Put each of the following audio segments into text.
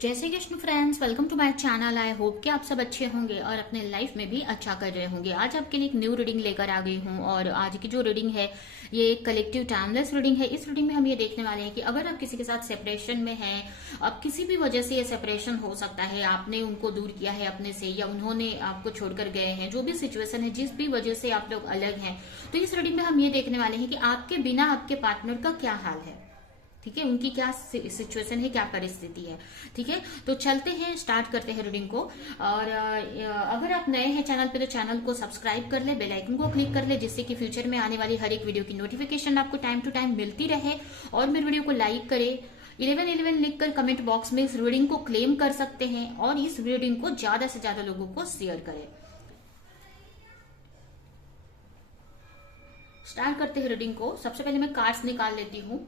जय Shri Krishna friends, welcome to my channel. I hope कि आप सब अच्छे होंगे और अपने लाइफ में भी अच्छा कर रहे होंगे। आज आपके लिए एक न्यू रीडिंग लेकर आ गई हूँ और आज की जो रीडिंग है ये एक कलेक्टिव टाइमलेस रीडिंग है। इस रीडिंग में हम ये देखने वाले हैं कि अगर आप किसी के साथ सेपरेशन में हैं, अब किसी भी वजह से ये सेपरेशन हो सकता है, आपने उनको दूर किया है अपने से या उन्होंने आपको छोड़कर गए हैं, जो भी सिचुएशन है, जिस भी वजह से आप लोग अलग हैं, तो इस रीडिंग में हम ये देखने वाले हैं कि आपके बिना आपके पार्टनर का क्या हाल है। ठीक है, उनकी क्या सिचुएशन है, क्या परिस्थिति है। ठीक है, तो चलते हैं, स्टार्ट करते हैं रीडिंग को। और अगर आप नए हैं चैनल पे तो चैनल को सब्सक्राइब कर ले, बेल आइकन को क्लिक कर ले, जिससे कि फ्यूचर में आने वाली हर एक वीडियो की नोटिफिकेशन आपको टाइम टू टाइम मिलती रहे। और मेरे वीडियो को लाइक करे, 1111 लिखकर कमेंट बॉक्स में इस रीडिंग को क्लेम कर सकते हैं और इस रीडिंग को ज्यादा से ज्यादा लोगों को शेयर करें। स्टार्ट करते हैं रीडिंग को। सबसे पहले मैं कार्ड्स निकाल लेती हूँ।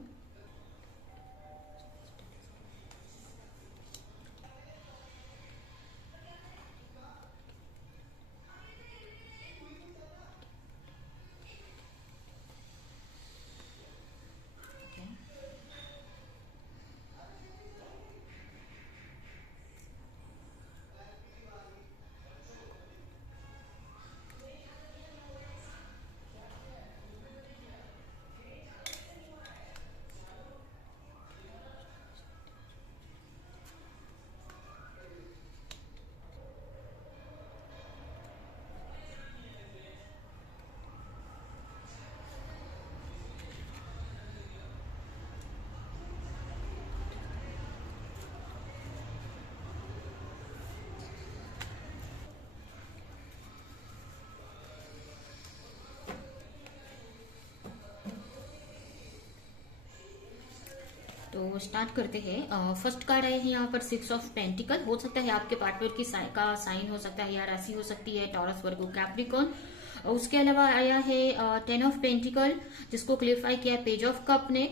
तो स्टार्ट करते हैं। फर्स्ट कार्ड आया है यहाँ पर 6 ऑफ पेंटिकल। हो सकता है आपके पार्टनर की का साइन हो सकता है या राशि हो सकती है टॉरस, वर्गो, कैप्रिकॉर्न। उसके अलावा आया है 10 ऑफ पेंटिकल, जिसको क्लियरफाई किया है पेज ऑफ कप ने।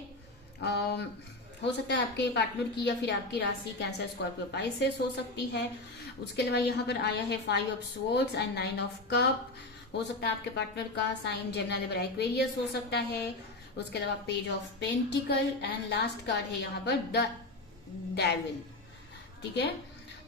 हो सकता है आपके पार्टनर की या फिर आपकी राशि कैंसर, स्कॉर्पियो, पाइसेस हो सकती है। उसके अलावा यहाँ पर आया है 5 of swords and 9 of cup. हो सकता है आपके पार्टनर का साइन जेमिनी, लिब्रा, एक्वेरियस हो सकता है। उसके अलावा page of pentacle and last card है यहाँ पर द डेविल। ठीक है,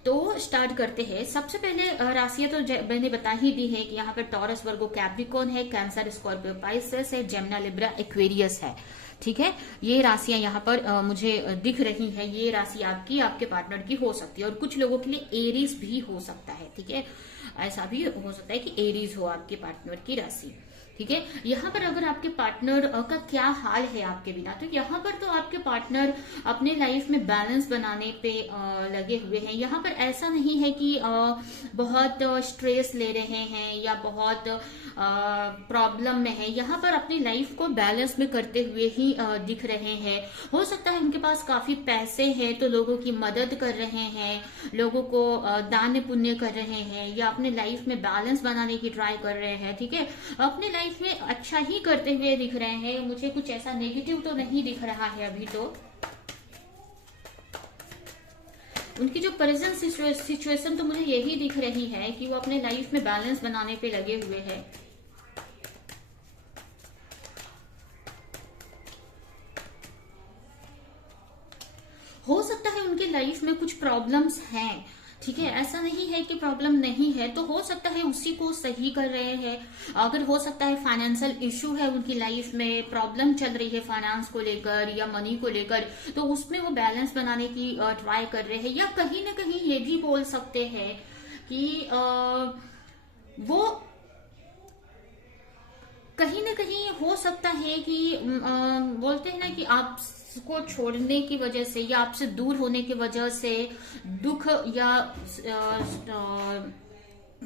तो स्टार्ट करते हैं। सबसे पहले राशियां तो मैंने बता ही दी है कि यहाँ पर टॉरस, वर्गो, कैप्रिकॉर्न है, कैंसर, स्कॉर्पियो, पाइसेस है, जेमिनी, लिब्रा, एक्वेरियस है। ठीक है, ये राशियां यहाँ पर मुझे दिख रही हैं। ये राशि आपकी, आपके पार्टनर की हो सकती है और कुछ लोगों के लिए एरीज भी हो सकता है। ठीक है, ऐसा भी हो सकता है कि एरीज हो आपके पार्टनर की राशि। ठीक है, यहाँ पर अगर आपके पार्टनर का क्या हाल है आपके बिना, तो यहाँ पर तो आपके पार्टनर अपने लाइफ में बैलेंस बनाने पे लगे हुए हैं। यहाँ पर ऐसा नहीं है कि बहुत स्ट्रेस ले रहे हैं या बहुत प्रॉब्लम में है। यहाँ पर अपनी लाइफ को बैलेंस में करते हुए ही दिख रहे हैं। हो सकता है उनके पास काफी पैसे हैं तो लोगों की मदद कर रहे हैं, लोगों को दान पुण्य कर रहे हैं या अपने लाइफ में बैलेंस बनाने की ट्राई कर रहे हैं। ठीक है, अपने लाइफ में अच्छा ही करते हुए दिख रहे हैं। मुझे कुछ ऐसा नेगेटिव तो नहीं दिख रहा है अभी। तो उनकी जो प्रेजेंट सिचुएशन तो मुझे यही दिख रही है कि वो अपने लाइफ में बैलेंस बनाने पे लगे हुए हैं। हो सकता है उनके लाइफ में कुछ प्रॉब्लम्स हैं। ठीक है, ऐसा नहीं है कि प्रॉब्लम नहीं है, तो हो सकता है उसी को सही कर रहे हैं। अगर हो सकता है फाइनेंशियल इशू है उनकी लाइफ में, प्रॉब्लम चल रही है फाइनेंस को लेकर या मनी को लेकर, तो उसमें वो बैलेंस बनाने की ट्राई कर रहे हैं। या कहीं ना कहीं ये भी बोल सकते हैं कि वो कहीं ना कहीं हो सकता है कि बोलते हैं ना कि आपको छोड़ने की वजह से या आपसे दूर होने की वजह से दुख या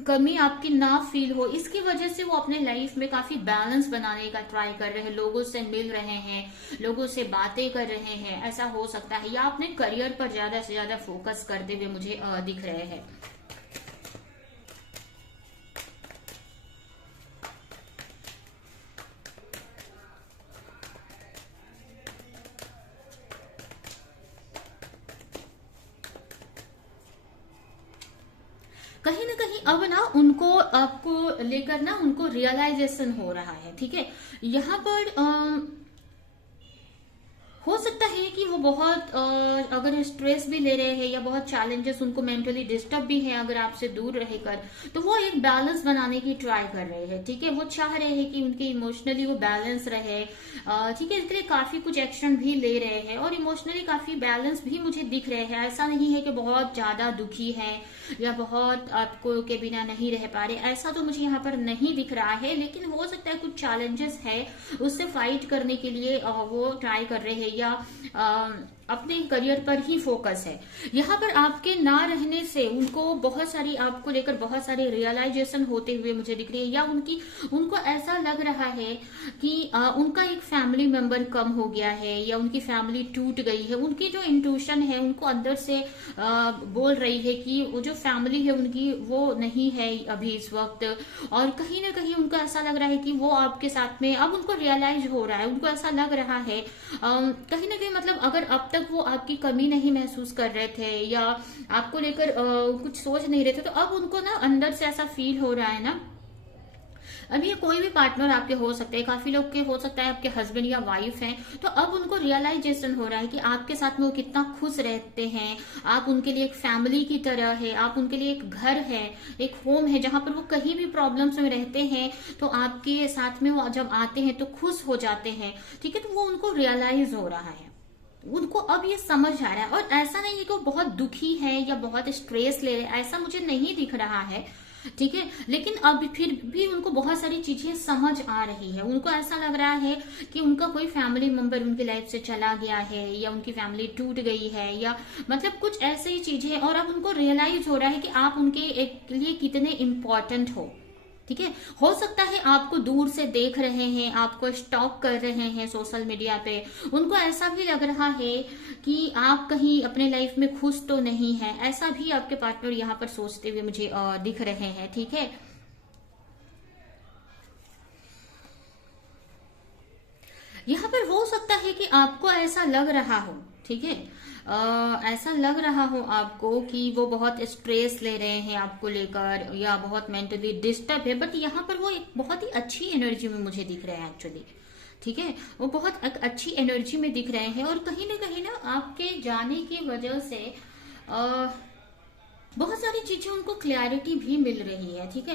कमी आपकी ना फील हो, इसकी वजह से वो अपने लाइफ में काफी बैलेंस बनाने का ट्राई कर रहे हैं, लोगों से मिल रहे हैं, लोगों से बातें कर रहे हैं। ऐसा हो सकता है या अपने करियर पर ज्यादा से ज्यादा फोकस करते हुए मुझे दिख रहे हैं। कहीं ना कहीं अब ना उनको आपको लेकर ना उनको रियलाइजेशन हो रहा है। ठीक है, यहाँ पर हो सकता है कि वो बहुत अगर स्ट्रेस भी ले रहे हैं या बहुत चैलेंजेस उनको मेंटली डिस्टर्ब भी है अगर आपसे दूर रहकर, तो वो एक बैलेंस बनाने की ट्राई कर रहे हैं। ठीक है, वो चाह रहे हैं कि उनके इमोशनली वो बैलेंस रहे। ठीक है, इसलिए काफी कुछ एक्शन भी ले रहे हैं और इमोशनली काफी बैलेंस भी मुझे दिख रहे हैं। ऐसा नहीं है कि बहुत ज्यादा दुखी है या बहुत आपको के बिना नहीं रह पा रहे, ऐसा तो मुझे यहाँ पर नहीं दिख रहा है। लेकिन हो सकता है कुछ चैलेंजेस है, उससे फाइट करने के लिए वो ट्राई कर रहे हैं या अपने करियर पर ही फोकस है। यहाँ पर आपके ना रहने से उनको बहुत सारी आपको लेकर बहुत सारे रियलाइजेशन होते हुए मुझे दिख रही है, या उनको ऐसा लग रहा है कि उनका एक फैमिली मेंबर कम हो गया है या उनकी फैमिली टूट गई है। उनकी जो इंट्यूशन है उनको अंदर से बोल रही है कि वो जो फैमिली है उनकी वो नहीं है अभी इस वक्त, और कहीं ना कहीं उनको ऐसा लग रहा है कि वो आपके साथ में, अब उनको रियलाइज हो रहा है, उनको ऐसा लग रहा है कहीं ना कहीं, मतलब अगर अब तक वो आपकी कमी नहीं महसूस कर रहे थे या आपको लेकर कुछ सोच नहीं रहे थे, तो अब उनको ना अंदर से ऐसा फील हो रहा है ना। अब ये कोई भी पार्टनर आपके हो सकते हैं, काफी लोग के हो सकता है आपके हस्बैंड या वाइफ हैं, तो अब उनको रियलाइजेशन हो रहा है कि आपके साथ में वो कितना खुश रहते हैं, आप उनके लिए एक फैमिली की तरह है, आप उनके लिए एक घर है, एक होम है, जहां पर वो कहीं भी प्रॉब्लम्स में रहते हैं तो आपके साथ में वो जब आते हैं तो खुश हो जाते हैं। ठीक है, तो वो उनको रियलाइज हो रहा है, उनको अब ये समझ आ रहा है। और ऐसा नहीं है कि वो बहुत दुखी है या बहुत स्ट्रेस ले रहे हैं, ऐसा मुझे नहीं दिख रहा है। ठीक है, लेकिन अब फिर भी उनको बहुत सारी चीजें समझ आ रही है। उनको ऐसा लग रहा है कि उनका कोई फैमिली मेंबर उनकी लाइफ से चला गया है या उनकी फैमिली टूट गई है, या मतलब कुछ ऐसी ही चीजें, और अब उनको रियलाइज हो रहा है कि आप उनके एक लिए कितने इम्पोर्टेंट हो। ठीक है, हो सकता है आपको दूर से देख रहे हैं, आपको स्टॉक कर रहे हैं सोशल मीडिया पे, उनको ऐसा भी लग रहा है कि आप कहीं अपने लाइफ में खुश तो नहीं है, ऐसा भी आपके पार्टनर यहाँ पर सोचते हुए मुझे दिख रहे हैं। ठीक है, यहाँ पर हो सकता है कि आपको ऐसा लग रहा हो, ठीक है, ऐसा लग रहा हो आपको कि वो बहुत स्ट्रेस ले रहे हैं आपको लेकर या बहुत मेंटली डिस्टर्ब है, बट यहाँ पर वो एक बहुत ही अच्छी एनर्जी में मुझे दिख रहे हैं एक्चुअली। ठीक है, वो बहुत अच्छी एनर्जी में दिख रहे हैं, और कहीं ना आपके जाने की वजह से बहुत सारी चीजें उनको क्लैरिटी भी मिल रही है। ठीक है,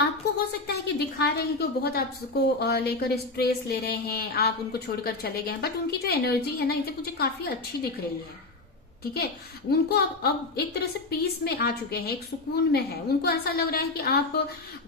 आपको हो सकता है कि दिखा रहे हैं कि वो बहुत आपको लेकर स्ट्रेस ले रहे हैं, आप उनको छोड़कर चले गए हैं, बट उनकी जो एनर्जी है ना, इसे मुझे काफी अच्छी दिख रही है। ठीक है, उनको अब एक तरह से पीस में आ चुके हैं, एक सुकून में है। उनको ऐसा लग रहा है कि आप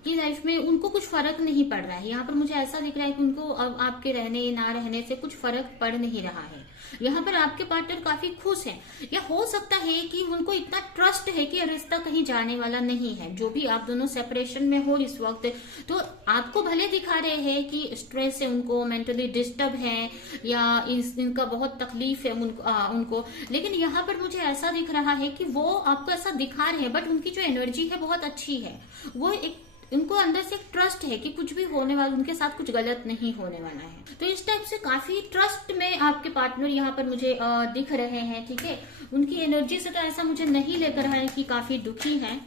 की लाइफ में उनको कुछ फर्क नहीं पड़ रहा है। यहाँ पर मुझे ऐसा दिख रहा है कि उनको अब आपके रहने ना रहने से कुछ फर्क पड़ नहीं रहा है। यहाँ पर आपके पार्टनर काफी खुश हैं, या हो सकता है कि उनको इतना ट्रस्ट है कि रिश्ता कहीं जाने वाला नहीं है। जो भी आप दोनों सेपरेशन में हो इस वक्त, तो आपको भले दिखा रहे हैं कि स्ट्रेस है, उनको मेंटली डिस्टर्ब है या इनका बहुत तकलीफ है उनको, लेकिन यहाँ पर मुझे ऐसा दिख रहा है कि वो आपको ऐसा दिखा रहे हैं, बट उनकी जो एनर्जी है बहुत अच्छी है। वो एक उनको अंदर से एक ट्रस्ट है कि कुछ भी होने वाला, उनके साथ कुछ गलत नहीं होने वाला है। तो इस टाइप से काफी ट्रस्ट में आपके पार्टनर यहाँ पर मुझे दिख रहे हैं। ठीक है, उनकी एनर्जी से तो ऐसा मुझे नहीं लग रहा है कि काफी दुखी है।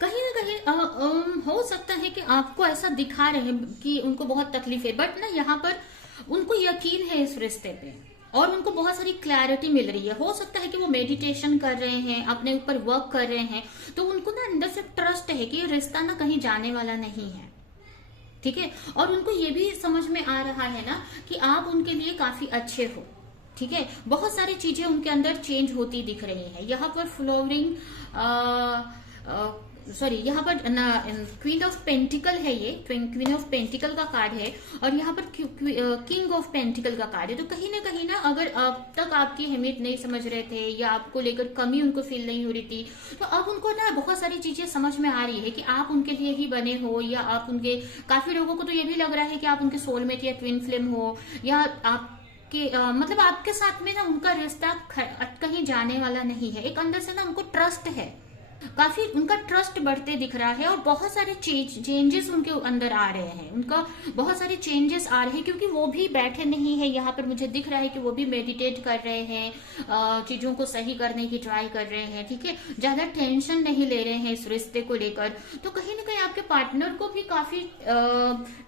कहीं ना कहीं हो सकता है कि आपको ऐसा दिखा रहे हैं कि उनको बहुत तकलीफ है, बट ना यहाँ पर उनको यकीन है इस रिश्ते पे, और उनको बहुत सारी क्लैरिटी मिल रही है। हो सकता है कि वो मेडिटेशन कर रहे हैं, अपने ऊपर वर्क कर रहे हैं, तो उनको ना अंदर से ट्रस्ट है कि ये रिश्ता ना कहीं जाने वाला नहीं है। ठीक है, और उनको ये भी समझ में आ रहा है ना कि आप उनके लिए काफी अच्छे हो। ठीक है, बहुत सारी चीजें उनके अंदर चेंज होती दिख रही है। यहाँ पर फ्लोरिंग यहाँ पर क्वीन ऑफ पेंटिकल है, ये क्वीन ऑफ पेंटिकल का कार्ड है, और यहाँ पर किंग ऑफ पेंटिकल का कार्ड है। तो कहीं ना अगर अब तक आपकी अहमियत नहीं समझ रहे थे या आपको लेकर कमी उनको फील नहीं हो रही थी, तो अब उनको ना बहुत सारी चीजें समझ में आ रही है कि आप उनके लिए ही बने हो, या आप उनके, काफी लोगों को तो ये भी लग रहा है कि आप उनके सोलमेट या ट्विन फ्लेम हो, या आप आपके मतलब आपके साथ में ना उनका रिश्ता कहीं जाने वाला नहीं है। एक अंदर से ना उनको ट्रस्ट है, काफी उनका ट्रस्ट बढ़ते दिख रहा है और बहुत सारे चेंजेस उनके अंदर आ रहे हैं, उनका बहुत सारे चेंजेस आ रहे हैं क्योंकि वो भी बैठे नहीं है यहाँ पर। मुझे दिख रहा है कि वो भी मेडिटेट कर रहे हैं, चीजों को सही करने की ट्राई कर रहे हैं, ठीक है, ज्यादा टेंशन नहीं ले रहे हैं इस रिश्ते को लेकर। तो कहीं ना कहीं आपके पार्टनर को भी काफी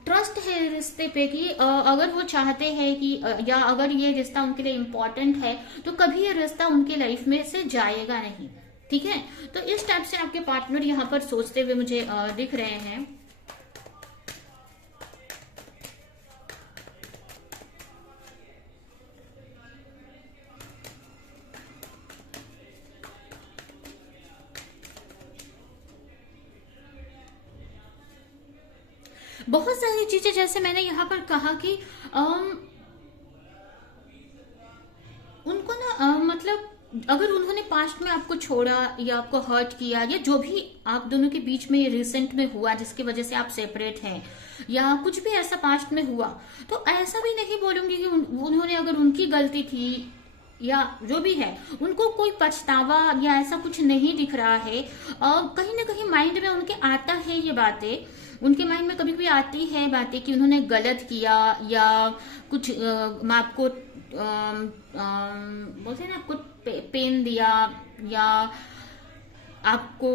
ट्रस्ट है रिश्ते पे कि अगर वो चाहते हैं कि या अगर ये रिश्ता उनके लिए इम्पोर्टेंट है तो कभी ये रिश्ता उनके लाइफ में से जाएगा नहीं, ठीक है। तो इस टाइप से आपके पार्टनर यहाँ पर सोचते हुए मुझे दिख रहे हैं। बहुत सारी चीजें, जैसे मैंने यहाँ पर कहा कि उनको ना मतलब अगर उन्होंने पास्ट में आपको छोड़ा या आपको हर्ट किया या जो भी आप दोनों के बीच में रिसेंट में हुआ जिसकी वजह से आप सेपरेट हैं या कुछ भी ऐसा पास्ट में हुआ, तो ऐसा भी नहीं बोलूंगी कि उन्होंने, अगर उनकी गलती थी या जो भी है, उनको कोई पछतावा या ऐसा कुछ नहीं दिख रहा है। कहीं ना कहीं माइंड में उनके आता है ये बातें, उनके माइंड में कभी कभी आती है बातें कि उन्होंने गलत किया या कुछ मैं आपको बोलते हैं ना, आपको पेन दिया या आपको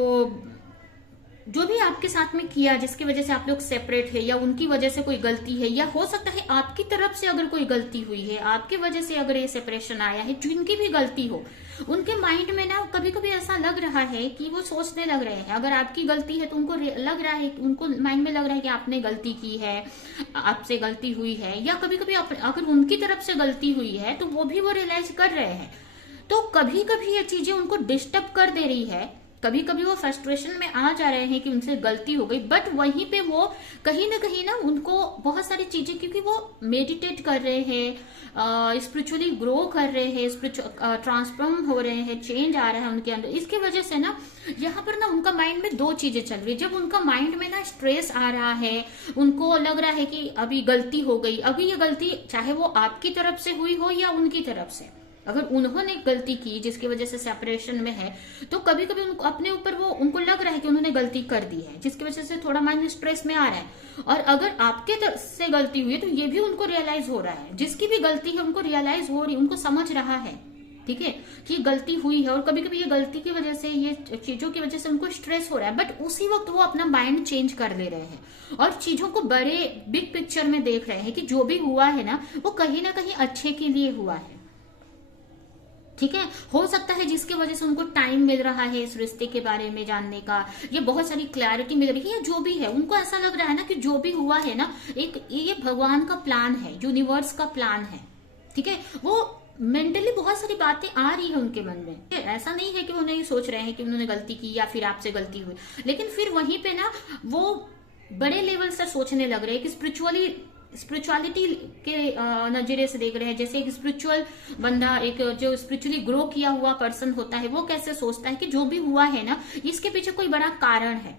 जो भी आपके साथ में किया जिसकी वजह से आप लोग सेपरेट है या उनकी वजह से कोई गलती है या हो सकता है आपकी तरफ से अगर कोई गलती हुई है, आपकी वजह से अगर ये सेपरेशन आया है, जिनकी भी गलती हो, उनके माइंड में ना कभी कभी ऐसा लग रहा है कि वो सोचने लग रहे हैं अगर आपकी गलती है तो उनको लग रहा है, उनको माइंड में लग रहा है कि आपने गलती की है, आपसे गलती हुई है, या कभी कभी अगर उनकी तरफ से गलती हुई है तो वो भी वो रियलाइज कर रहे हैं। तो कभी कभी ये चीजें उनको डिस्टर्ब कर दे रही है, कभी कभी वो फ्रस्ट्रेशन में आ जा रहे हैं कि उनसे गलती हो गई, बट वहीं पे वो कहीं ना उनको बहुत सारी चीजें, क्योंकि वो मेडिटेट कर रहे हैं, स्पिरिचुअली ग्रो कर रहे हैं, ट्रांसफॉर्म हो रहे हैं, चेंज आ रहा है उनके अंदर, इसकी वजह से ना यहाँ पर ना उनका माइंड में दो चीजें चल रही है। जब उनका माइंड में ना स्ट्रेस आ रहा है, उनको लग रहा है कि अभी गलती हो गई, अभी ये गलती चाहे वो आपकी तरफ से हुई हो या उनकी तरफ से, अगर उन्होंने गलती की जिसकी वजह से सेपरेशन में है, तो कभी कभी उनको अपने ऊपर वो उनको लग रहा है कि उन्होंने गलती कर दी है जिसकी वजह से थोड़ा माइंड स्ट्रेस में आ रहा है। और अगर आपके तरफ से गलती हुई है तो ये भी उनको रियलाइज हो रहा है, जिसकी भी गलती है उनको रियलाइज हो रही, उनको समझ रहा है, ठीक है, कि गलती हुई है। और कभी कभी ये गलती की वजह से, ये चीजों की वजह से उनको स्ट्रेस हो रहा है, बट उसी वक्त वो अपना माइंड चेंज कर ले रहे हैं और चीजों को बड़े बिग पिक्चर में देख रहे हैं कि जो भी हुआ है ना वो कहीं ना कहीं अच्छे के लिए हुआ है, ठीक है। हो सकता है जिसकी वजह से उनको टाइम मिल रहा है इस रिश्ते के बारे में जानने का, ये बहुत सारी क्लैरिटी मिल रही है, या जो भी है उनको ऐसा लग रहा है ना कि जो भी हुआ है ना एक ये भगवान का प्लान है, यूनिवर्स का प्लान है, ठीक है। वो मेंटली बहुत सारी बातें आ रही है उनके मन में, ऐसा नहीं है कि वो नहीं सोच रहे हैं कि उन्होंने गलती की या फिर आपसे गलती हुई, लेकिन फिर वहीं पे ना वो बड़े लेवल से सोचने लग रहे हैं कि स्पिरिचुअलिटी के नजरिए से देख रहे हैं। जैसे एक स्पिरिचुअल बंदा, एक जो स्पिरिचुअली ग्रो किया हुआ पर्सन होता है, वो कैसे सोचता है कि जो भी हुआ है ना इसके पीछे कोई बड़ा कारण है।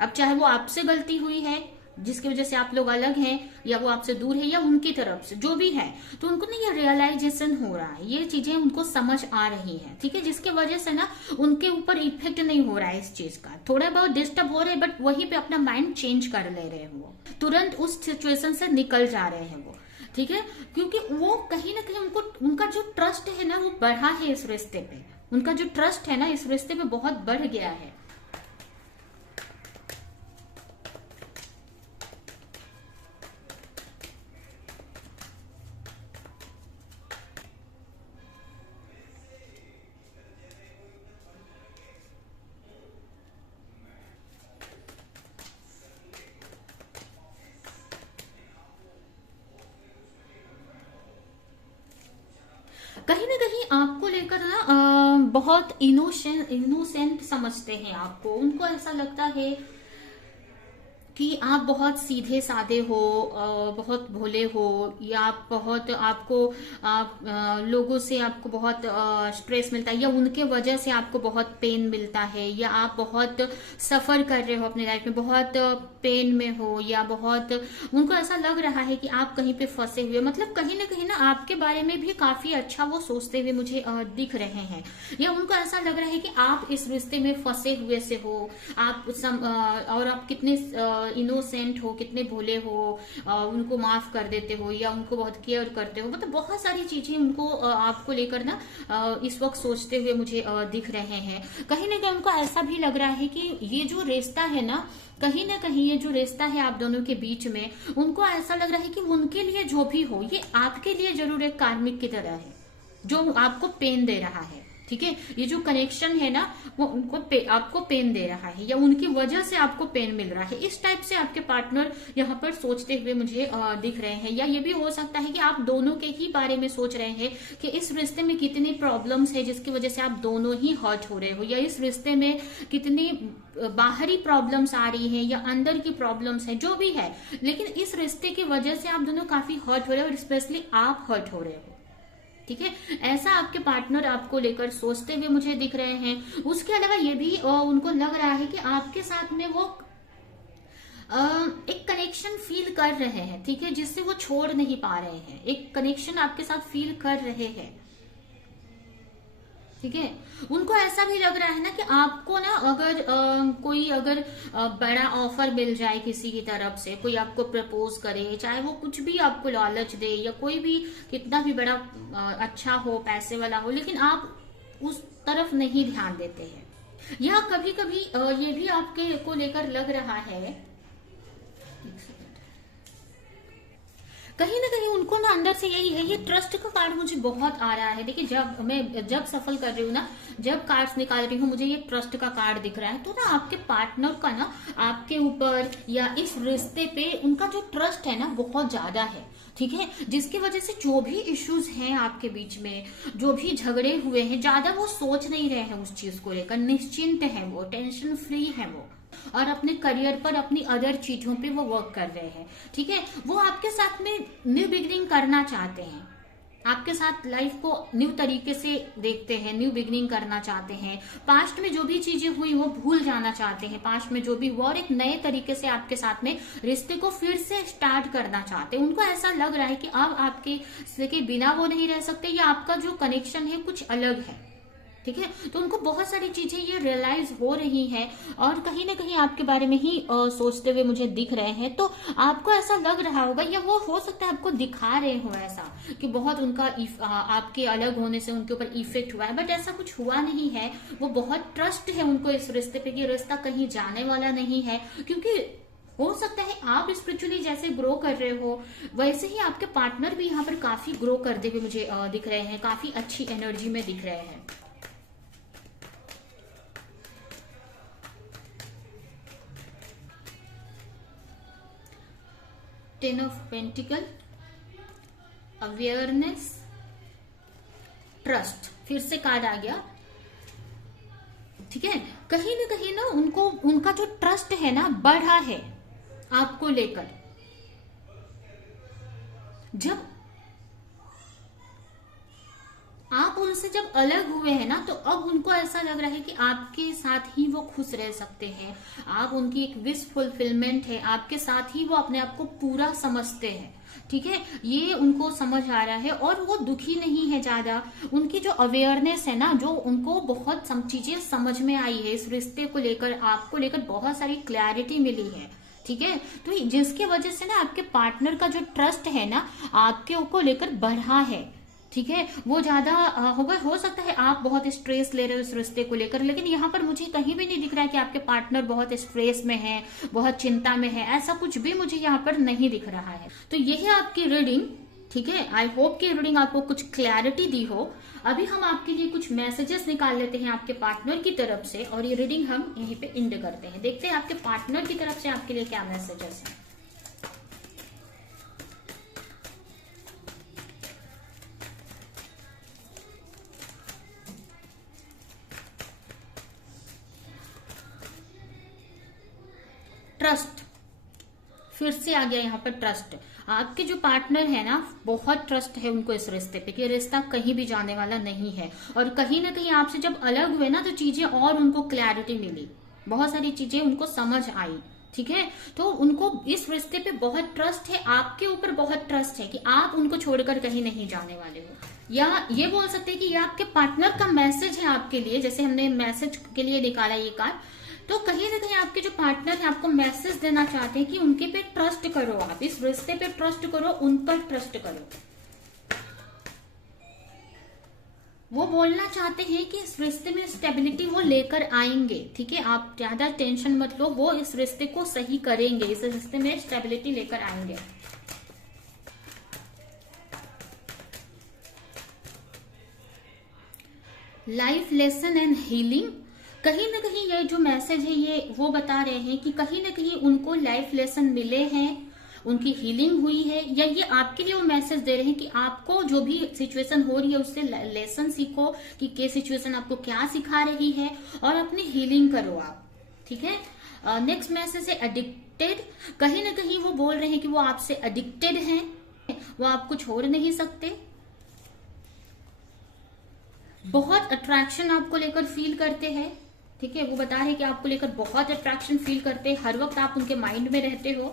अब चाहे वो आपसे गलती हुई है जिसकी वजह से आप लोग अलग हैं, या वो आपसे दूर है, या उनकी तरफ से जो भी है, तो उनको ना ये रियलाइजेशन हो रहा है, ये चीजें उनको समझ आ रही हैं, ठीक है, जिसके वजह से ना उनके ऊपर इफेक्ट नहीं हो रहा है इस चीज का, थोड़ा बहुत डिस्टर्ब हो रहे हैं बट वहीं पे अपना माइंड चेंज कर ले रहे हैं, वो तुरंत उस सिचुएशन से निकल जा रहे हैं वो, ठीक है, क्योंकि वो कहीं ना कहीं उनको उनका जो ट्रस्ट है ना वो बढ़ा है इस रिश्ते पे, उनका जो ट्रस्ट है ना इस रिश्ते पे बहुत बढ़ गया है। कहीं ना कहीं आपको लेकर ना बहुत इनोसेंट समझते हैं आपको, उनको ऐसा लगता है कि आप बहुत सीधे साधे हो, बहुत भोले हो, या आप बहुत आपको लोगों से आपको बहुत स्ट्रेस मिलता है, या उनके वजह से आपको बहुत पेन मिलता है, या आप बहुत सफर कर रहे हो अपनी लाइफ में, बहुत पेन में हो, या बहुत उनको ऐसा लग रहा है कि आप कहीं पे फंसे हुए, मतलब कहीं ना आपके बारे में भी काफी अच्छा वो सोचते हुए मुझे दिख रहे हैं, या उनको ऐसा लग रहा है कि आप इस रिश्ते में फंसे हुए से हो, आप और आप कितने इनोसेंट हो, कितने भोले हो, उनको माफ कर देते हो, या उनको बहुत केयर करते हो, मतलब बहुत सारी चीजें उनको आपको लेकर ना इस वक्त सोचते हुए मुझे दिख रहे हैं। कहीं ना कहीं उनको ऐसा भी लग रहा है कि ये जो रिश्ता है ना कहीं ये जो रिश्ता है आप दोनों के बीच में, उनको ऐसा लग रहा है कि उनके लिए जो भी हो ये आपके लिए जरूर एक कार्मिक की तरह है जो आपको पेन दे रहा है। ठीक है, ये जो कनेक्शन है ना वो उनको आपको पेन दे रहा है, या उनकी वजह से आपको पेन मिल रहा है, इस टाइप से आपके पार्टनर यहाँ पर सोचते हुए मुझे दिख रहे हैं। या ये भी हो सकता है कि आप दोनों के ही बारे में सोच रहे हैं कि इस रिश्ते में कितनी प्रॉब्लम्स है जिसकी वजह से आप दोनों ही हर्ट हो रहे हो, या इस रिश्ते में कितनी बाहरी प्रॉब्लम्स आ रही है या अंदर की प्रॉब्लम्स है, जो भी है, लेकिन इस रिश्ते की वजह से आप दोनों काफी हर्ट हो रहे हो, और स्पेशली आप हर्ट हो रहे हो। ठीक है, ऐसा आपके पार्टनर आपको लेकर सोचते हुए मुझे दिख रहे हैं। उसके अलावा ये भी उनको लग रहा है कि आपके साथ में वो एक कनेक्शन फील कर रहे हैं, ठीक है, जिससे वो छोड़ नहीं पा रहे हैं, एक कनेक्शन आपके साथ फील कर रहे हैं। ठीक है, उनको ऐसा भी लग रहा है ना कि आपको ना अगर कोई अगर बड़ा ऑफर मिल जाए किसी की तरफ से, कोई आपको प्रपोज करे, चाहे वो कुछ भी आपको लालच दे, या कोई भी कितना भी बड़ा अच्छा हो, पैसे वाला हो, लेकिन आप उस तरफ नहीं ध्यान देते हैं। या कभी कभी ये भी आपके को लेकर लग रहा है, कहीं ना कहीं उनको ना अंदर से यही है, ये ट्रस्ट का कार्ड मुझे बहुत आ रहा है। देखिए जब सफल कर रही हूँ ना, जब कार्ड्स निकाल रही हूँ, मुझे ये ट्रस्ट का कार्ड दिख रहा है। तो ना आपके पार्टनर का ना आपके ऊपर या इस रिश्ते पे उनका जो ट्रस्ट है ना बहुत ज्यादा है। ठीक है, जिसकी वजह से जो भी इश्यूज हैं आपके बीच में, जो भी झगड़े हुए हैं, ज्यादा वो सोच नहीं रहे हैं उस चीज को लेकर, निश्चिंत है वो, टेंशन फ्री है वो, और अपने करियर पर, अपनी अदर चीजों पे वो वर्क कर रहे हैं। ठीक है, वो आपके साथ में न्यू बिगिनिंग करना चाहते हैं, आपके साथ लाइफ को न्यू तरीके से देखते हैं, न्यू बिगिनिंग करना चाहते हैं, पास्ट में जो भी चीजें हुई वो भूल जाना चाहते हैं, पास्ट में जो भी हुआ, और एक नए तरीके से आपके साथ में रिश्ते को फिर से स्टार्ट करना चाहते हैं। उनको ऐसा लग रहा है कि अब आपके के बिना वो नहीं रह सकते, या आपका जो कनेक्शन है कुछ अलग है। ठीक है, तो उनको बहुत सारी चीजें ये रियलाइज हो रही हैं, और कहीं ना कहीं आपके बारे में ही सोचते हुए मुझे दिख रहे हैं। तो आपको ऐसा लग रहा होगा, या वो हो सकता है आपको दिखा रहे हो ऐसा कि बहुत उनका आपके अलग होने से उनके ऊपर इफेक्ट हुआ है, बट ऐसा कुछ हुआ नहीं है। वो बहुत ट्रस्ट है उनको इस रिश्ते पे कि रिश्ता कहीं जाने वाला नहीं है, क्योंकि हो सकता है आप स्पिरिचुअली जैसे ग्रो कर रहे हो, वैसे ही आपके पार्टनर भी यहाँ पर काफी ग्रो करते हुए मुझे दिख रहे हैं, काफी अच्छी एनर्जी में दिख रहे हैं। Ten of pentacle, awareness, trust, फिर से कार्ड आ गया। ठीक है, कहीं ना उनको उनका जो ट्रस्ट है ना बढ़ा है आपको लेकर। जब आप उनसे जब अलग हुए हैं ना, तो अब उनको ऐसा लग रहा है कि आपके साथ ही वो खुश रह सकते हैं, आप उनकी एक विश फुलफिलमेंट है, आपके साथ ही वो अपने आप को पूरा समझते हैं। ठीक है, ये उनको समझ आ रहा है, और वो दुखी नहीं है ज्यादा। उनकी जो अवेयरनेस है ना, जो उनको बहुत चीजें समझ में आई है इस रिश्ते को लेकर, आपको लेकर बहुत सारी क्लैरिटी मिली है। ठीक है, तो जिसकी वजह से ना आपके पार्टनर का जो ट्रस्ट है ना आपके को लेकर बढ़ा है। ठीक है, वो ज्यादा होगा, हो सकता है आप बहुत स्ट्रेस ले रहे हो इस रिश्ते को लेकर, लेकिन यहाँ पर मुझे कहीं भी नहीं दिख रहा है कि आपके पार्टनर बहुत स्ट्रेस में है, बहुत चिंता में है, ऐसा कुछ भी मुझे यहाँ पर नहीं दिख रहा है। तो ये है आपकी रीडिंग। ठीक है, आई होप कि रीडिंग आपको कुछ क्लैरिटी दी हो। अभी हम आपके लिए कुछ मैसेजेस निकाल लेते हैं आपके पार्टनर की तरफ से, और ये रीडिंग हम यहीं पे एंड करते हैं। देखते हैं आपके पार्टनर की तरफ से आपके लिए क्या मैसेजेस है। ट्रस्ट, फिर से आ गया यहाँ पर ट्रस्ट। आपके जो पार्टनर है ना, बहुत ट्रस्ट है उनको इस रिश्ते पे कि रिश्ता कहीं भी जाने वाला नहीं है। और कहीं ना कहीं आपसे जब अलग हुए ना, तो चीजें और उनको क्लैरिटी मिली, बहुत सारी चीजें उनको समझ आई, ठीक है। तो उनको इस रिश्ते पे बहुत ट्रस्ट है, आपके ऊपर बहुत ट्रस्ट है कि आप उनको छोड़कर कहीं नहीं जाने वाले हो। या ये बोल सकते हैं कि ये आपके पार्टनर का मैसेज है आपके लिए, जैसे हमने मैसेज के लिए निकाला ये कार्ड, तो कहीं ना कहीं आपके जो पार्टनर है आपको मैसेज देना चाहते हैं कि उनके पे ट्रस्ट करो, आप इस रिश्ते पे ट्रस्ट करो, उन पर ट्रस्ट करो। वो बोलना चाहते हैं कि इस रिश्ते में स्टेबिलिटी वो लेकर आएंगे, ठीक है। आप ज्यादा टेंशन मत लो, वो इस रिश्ते को सही करेंगे, इस रिश्ते में स्टेबिलिटी लेकर आएंगे। लाइफ लेसन एंड हीलिंग, कहीं ना कहीं ये जो मैसेज है ये वो बता रहे हैं कि कहीं ना कहीं उनको लाइफ लेसन मिले हैं, उनकी हीलिंग हुई है, या ये आपके लिए वो मैसेज दे रहे हैं कि आपको जो भी सिचुएशन हो रही है उससे लेसन सीखो कि सिचुएशन आपको क्या सिखा रही है, और अपनी हीलिंग करो आप, ठीक है। नेक्स्ट मैसेज है एडिक्टेड, कहीं ना कहीं वो बोल रहे हैं कि वो आपसे एडिक्टेड हैं, वो आपको छोड़ नहीं सकते, बहुत अट्रैक्शन आपको लेकर फील करते हैं, ठीक है। वो बता रहे हैं कि आपको लेकर बहुत अट्रैक्शन फील करते हैं, हर वक्त आप उनके माइंड में रहते हो।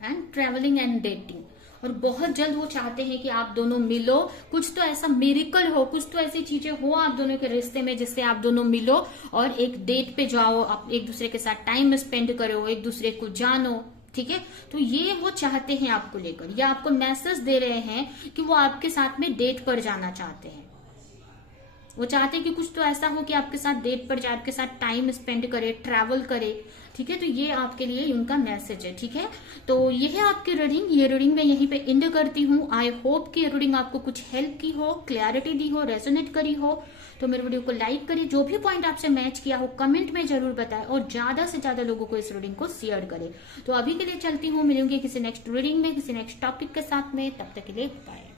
एंड ट्रेवलिंग एंड डेटिंग, और बहुत जल्द वो चाहते हैं कि आप दोनों मिलो, कुछ तो ऐसा मिरेकल हो, कुछ तो ऐसी चीजें हो आप दोनों के रिश्ते में जिससे आप दोनों मिलो और एक डेट पे जाओ, आप एक दूसरे के साथ टाइम स्पेंड करो, एक दूसरे को जानो, ठीक है। तो ये वो चाहते हैं आपको लेकर, या आपको मैसेज दे रहे हैं कि वो आपके साथ में डेट पर जाना चाहते हैं। वो चाहते हैं कि कुछ तो ऐसा हो कि आपके साथ डेट पर जाए, आपके साथ टाइम स्पेंड करे, ट्रैवल करे, ठीक है। तो ये आपके लिए उनका मैसेज है, ठीक है। तो ये है आपकी रीडिंग, ये रीडिंग मैं यहीं पे एंड करती हूँ। आई होप कि ये रीडिंग आपको कुछ हेल्प की हो, क्लैरिटी दी हो, रेजोनेट करी हो। तो मेरे वीडियो को लाइक करिए, जो भी पॉइंट आपसे मैच किया हो कमेंट में जरूर बताएं, और ज्यादा से ज्यादा लोगों को इस रीडिंग को शेयर करें। तो अभी के लिए चलती हूँ, मिलूंगी किसी नेक्स्ट रीडिंग में, किसी नेक्स्ट टॉपिक के साथ में, तब तक के लिए बाय।